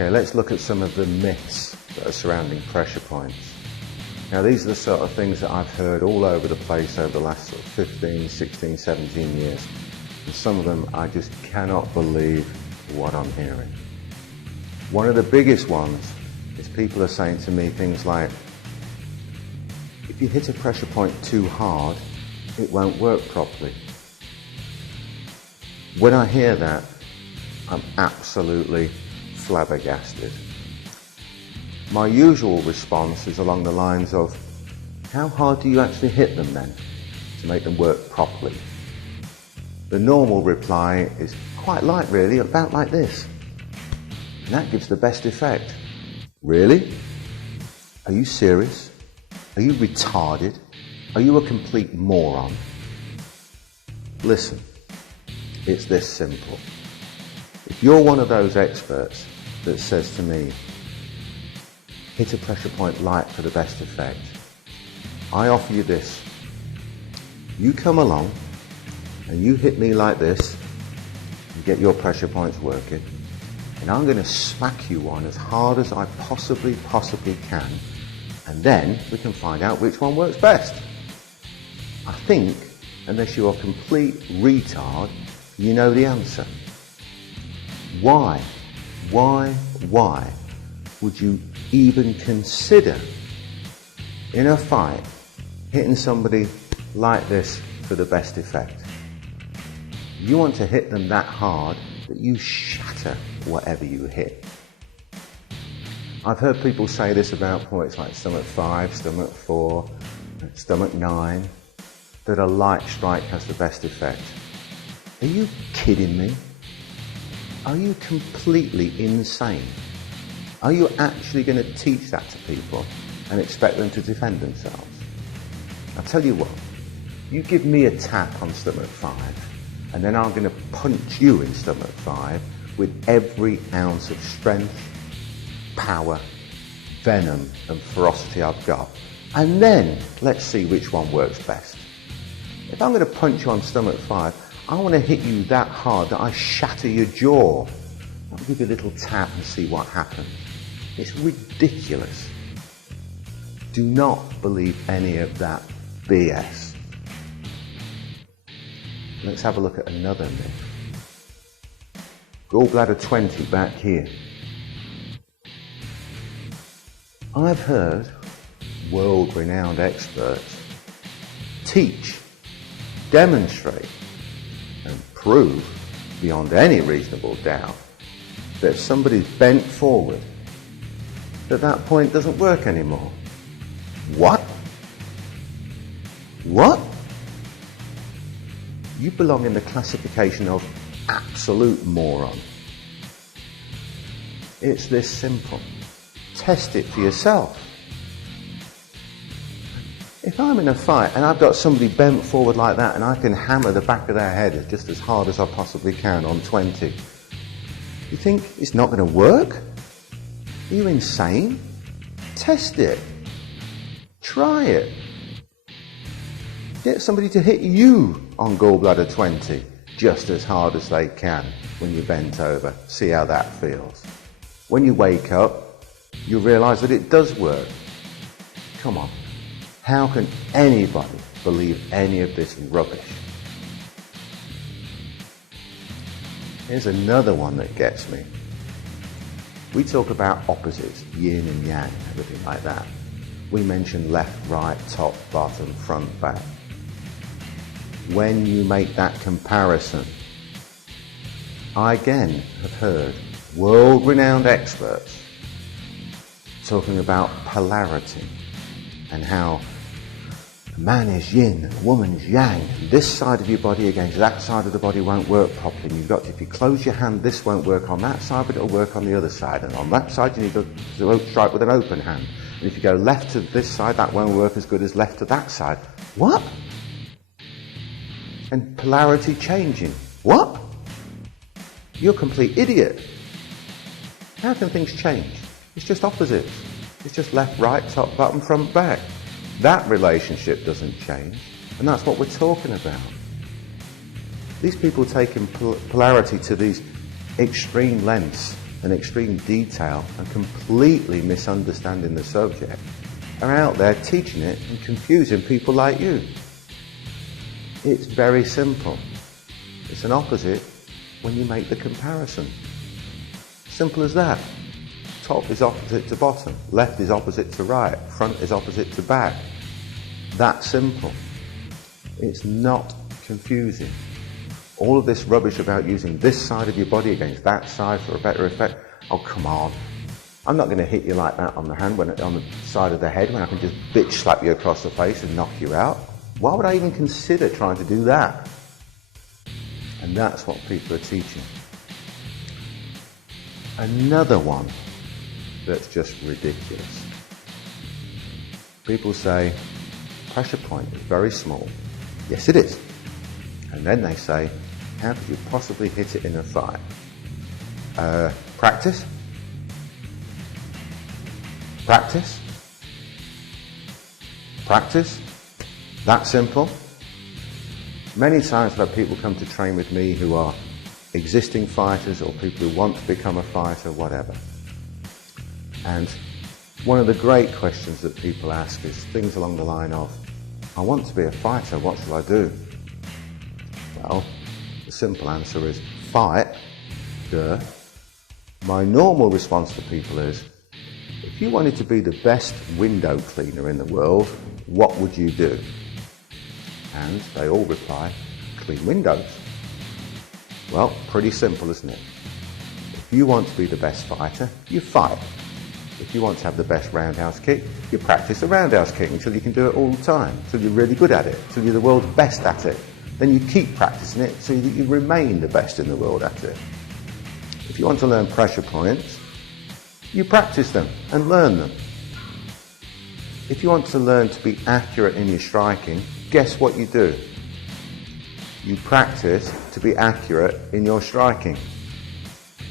Okay, let's look at some of the myths that are surrounding pressure points. Now these are the sort of things that I've heard all over the place over the last sort of 15, 16, 17 years. And some of them I just cannot believe what I'm hearing. One of the biggest ones is people are saying to me things like, if you hit a pressure point too hard, it won't work properly. When I hear that, I'm absolutely flabbergasted. My usual response is along the lines of, how hard do you actually hit them then to make them work properly? The normal reply is quite light really, about like this. And that gives the best effect. Really? Are you serious? Are you retarded? Are you a complete moron? Listen, it's this simple. If you're one of those experts that says to me, hit a pressure point light for the best effect, I offer you this. You come along and you hit me like this and get your pressure points working, and I'm going to smack you on as hard as I possibly can, and then we can find out which one works best. I think, unless you're a complete retard, you know the answer. Why would you even consider in a fight hitting somebody like this for the best effect? You want to hit them that hard that you shatter whatever you hit. I've heard people say this about points like stomach 5, stomach 4, stomach 9, that a light strike has the best effect. Are you kidding me? Are you completely insane? Are you actually going to teach that to people and expect them to defend themselves? I'll tell you what, you give me a tap on stomach 5 and then I'm going to punch you in stomach 5 with every ounce of strength, power, venom and ferocity I've got. And then let's see which one works best. If I'm going to punch you on stomach 5, I want to hit you that hard that I shatter your jaw. I'll give you a little tap and see what happens. It's ridiculous. Do not believe any of that BS. Let's have a look at another myth. Gallbladder 20 back here. I've heard world-renowned experts teach, demonstrate, and prove beyond any reasonable doubt that if somebody's bent forward, that point doesn't work anymore. What? What? You belong in the classification of absolute moron. It's this simple. Test it for yourself. If I'm in a fight and I've got somebody bent forward like that and I can hammer the back of their head just as hard as I possibly can on 20, you think it's not going to work? Are you insane? Test it. Try it. Get somebody to hit you on gallbladder 20 just as hard as they can when you're bent over. See how that feels. When you wake up, you'll realise that it does work. Come on. How can anybody believe any of this rubbish? Here's another one that gets me. We talk about opposites, yin and yang, everything like that. We mention left, right, top, bottom, front, back. When you make that comparison, I again have heard world-renowned experts talking about polarity and how a man is yin and a woman's yang. This side of your body against that side of the body won't work properly. And you've got to, if you close your hand, this won't work on that side, but it'll work on the other side. And on that side, you need to strike with an open hand. And if you go left to this side, that won't work as good as left to that side. What? And polarity changing. What? You're a complete idiot. How can things change? It's just opposites. It's just left, right, top, bottom, front, back. That relationship doesn't change, and that's what we're talking about. These people taking polarity to these extreme lengths and extreme detail and completely misunderstanding the subject are out there teaching it and confusing people like you. It's very simple. It's an opposite when you make the comparison. Simple as that. Top is opposite to bottom, left is opposite to right, front is opposite to back. That simple. It's not confusing. All of this rubbish about using this side of your body against that side for a better effect, oh come on. I'm not going to hit you like that on the hand, on the side of the head, when I can just bitch slap you across the face and knock you out. Why would I even consider trying to do that? And that's what people are teaching. Another one that's just ridiculous. People say, pressure point is very small. Yes, it is. And then they say, how could you possibly hit it in a fight? Practice? Practice? Practice? That simple? Many times I've had people come to train with me who are existing fighters or people who want to become a fighter, whatever. And one of the great questions that people ask is things along the line of, I want to be a fighter, what shall I do? Well, the simple answer is fight, duh. My normal response to people is, if you wanted to be the best window cleaner in the world, what would you do? And they all reply, clean windows. Well, pretty simple, isn't it? If you want to be the best fighter, you fight. If you want to have the best roundhouse kick, you practice a roundhouse kick until you can do it all the time, until you're really good at it, until you're the world's best at it. Then you keep practicing it so that you remain the best in the world at it. If you want to learn pressure points, you practice them and learn them. If you want to learn to be accurate in your striking, guess what you do? You practice to be accurate in your striking.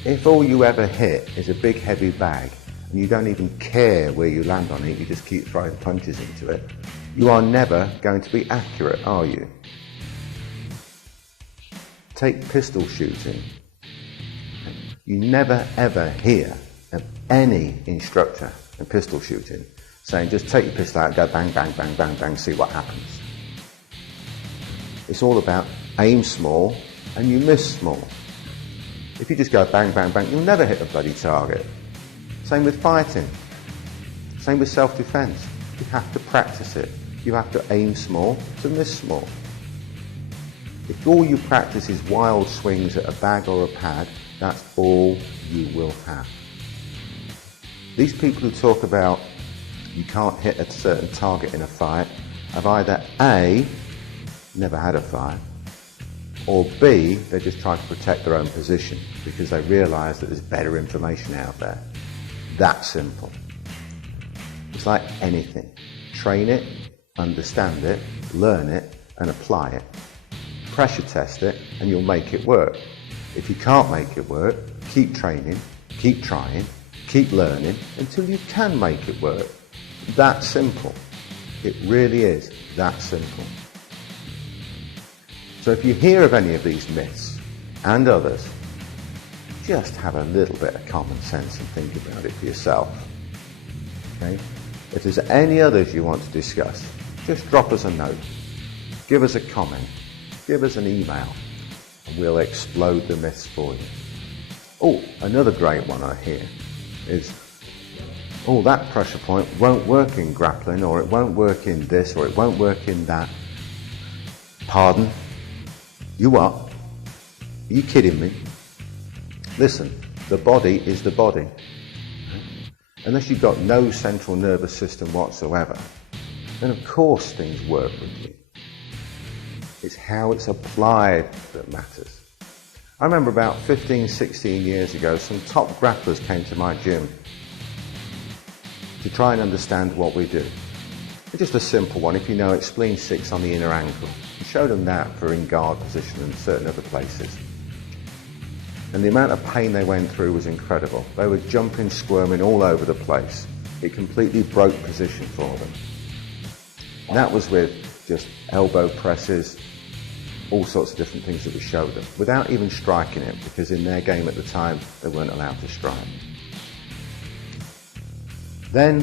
If all you ever hit is a big heavy bag and you don't even care where you land on it, you just keep throwing punches into it, you are never going to be accurate, are you? Take pistol shooting. You never ever hear of any instructor in pistol shooting saying just take your pistol out and go bang, bang, bang, bang, bang, see what happens. It's all about aim small and you miss small. If you just go bang, bang, bang, you'll never hit a bloody target. Same with fighting. Same with self-defense. You have to practice it. You have to aim small to miss small. If all you practice is wild swings at a bag or a pad, that's all you will have. These people who talk about you can't hit a certain target in a fight have either A, never had a fight, or B, they're just trying to protect their own position because they realise that there's better information out there. That simple. It's like anything. Train it, understand it, learn it, and apply it. Pressure test it, and you'll make it work. If you can't make it work, keep training, keep trying, keep learning until you can make it work. That simple. It really is that simple. So if you hear of any of these myths and others, just have a little bit of common sense and think about it for yourself. Okay? If there's any others you want to discuss, just drop us a note, give us a comment, give us an email, and we'll explode the myths for you. Oh, another great one I hear is, oh, that pressure point won't work in grappling, or it won't work in this, or it won't work in that. Pardon? You what? Are you kidding me? Listen, the body is the body. Unless you've got no central nervous system whatsoever, then of course things work with you. It's how it's applied that matters. I remember about 15, 16 years ago, some top grapplers came to my gym to try and understand what we do. Just a simple one, if you know it, spleen 6 on the inner ankle. We showed them that for in guard position and certain other places. And the amount of pain they went through was incredible. They were jumping, squirming all over the place. It completely broke position for them. And that was with just elbow presses, all sorts of different things that we show them, without even striking it, because in their game at the time, they weren't allowed to strike. Then,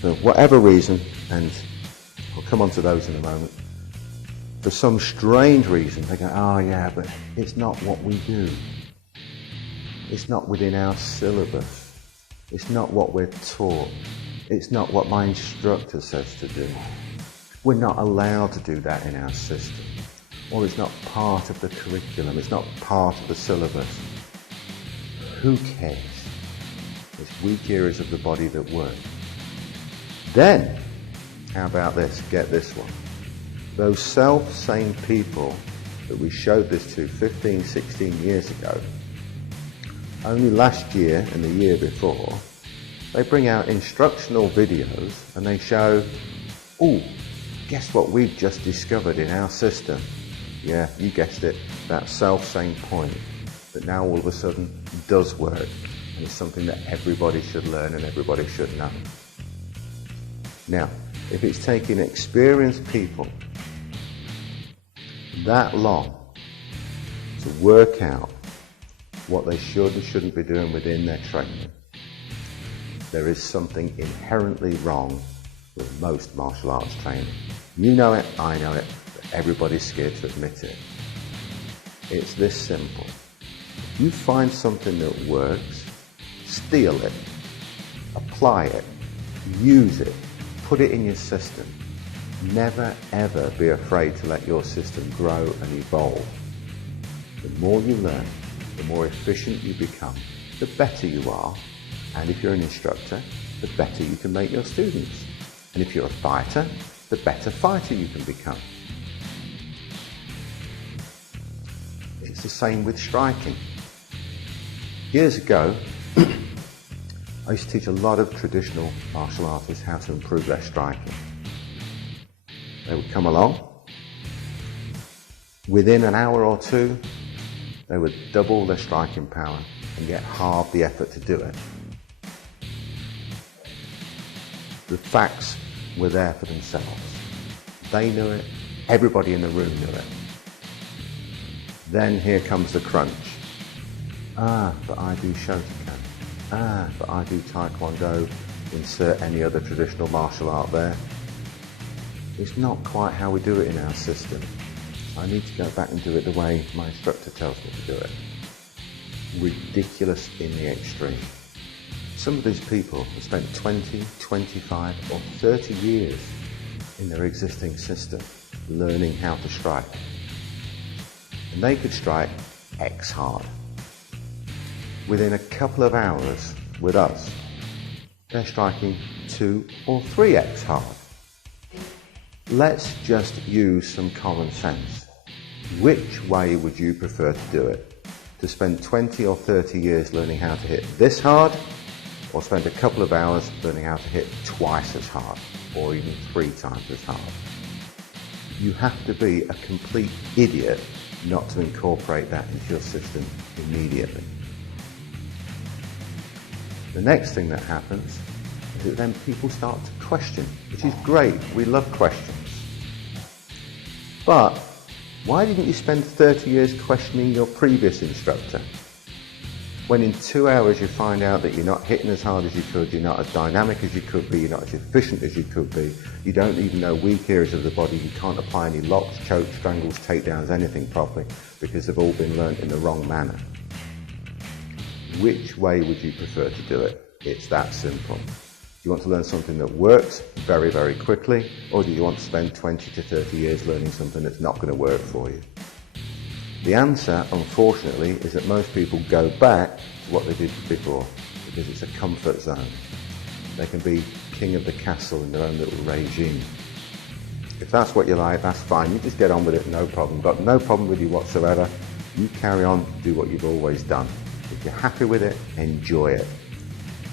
for whatever reason, and I'll come on to those in a moment, for some strange reason, they go, oh yeah, but it's not what we do. It's not within our syllabus. It's not what we're taught. It's not what my instructor says to do. We're not allowed to do that in our system. Or it's not part of the curriculum. It's not part of the syllabus. Who cares? It's weak areas of the body that work. Then, how about this? Get this one. Those self-same people that we showed this to 15, 16 years ago, only last year and the year before, they bring out instructional videos and they show, oh, guess what we've just discovered in our system? Yeah, you guessed it, that self-same point that now all of a sudden does work, and it's something that everybody should learn and everybody should know. Now, if it's taking experienced people that long to work out what they should and shouldn't be doing within their training, there is something inherently wrong with most martial arts training. You know it, I know it, but everybody's scared to admit it. It's this simple. If you find something that works, steal it, apply it, use it, put it in your system. Never ever be afraid to let your system grow and evolve. The more you learn, the more efficient you become, the better you are, and if you're an instructor, the better you can make your students. And if you're a fighter, the better fighter you can become. It's the same with striking. Years ago, I used to teach a lot of traditional martial artists how to improve their striking. They would come along. Within an hour or two, they would double their striking power and get half the effort to do it. The facts were there for themselves. They knew it. Everybody in the room knew it. Then here comes the crunch. Ah, but I do Shotokan. Ah, but I do Taekwondo. Insert any other traditional martial art there. It's not quite how we do it in our system. I need to go back and do it the way my instructor tells me to do it. Ridiculous in the extreme. Some of these people have spent 20, 25 or 30 years in their existing system learning how to strike. And they could strike X hard. Within a couple of hours with us, they're striking 2 or 3X hard. Let's just use some common sense. Which way would you prefer to do it? To spend 20 or 30 years learning how to hit this hard, or spend a couple of hours learning how to hit twice as hard, or even 3 times as hard? You have to be a complete idiot not to incorporate that into your system immediately. The next thing that happens is that then people start to question, which is great. We love questions. But why didn't you spend 30 years questioning your previous instructor? When in 2 hours you find out that you're not hitting as hard as you could, you're not as dynamic as you could be, you're not as efficient as you could be, you don't even know weak areas of the body, you can't apply any locks, chokes, strangles, takedowns, anything properly, because they've all been learnt in the wrong manner. Which way would you prefer to do it? It's that simple. Do you want to learn something that works very, very quickly, or do you want to spend 20 to 30 years learning something that's not going to work for you? The answer, unfortunately, is that most people go back to what they did before, because it's a comfort zone. They can be king of the castle in their own little regime. If that's what you like, that's fine. You just get on with it, no problem. Got no problem with you whatsoever. You carry on, do what you've always done. If you're happy with it, enjoy it.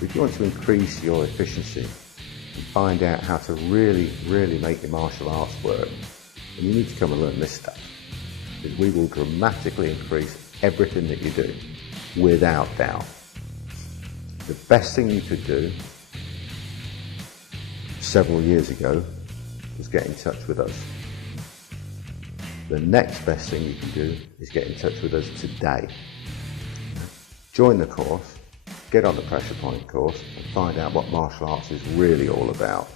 If you want to increase your efficiency and find out how to really, really make your martial arts work, then you need to come and learn this stuff. Because we will dramatically increase everything that you do, without doubt. The best thing you could do several years ago was get in touch with us. the next best thing you can do is get in touch with us today. Join the course, get on the Pressure Point course and find out what martial arts is really all about.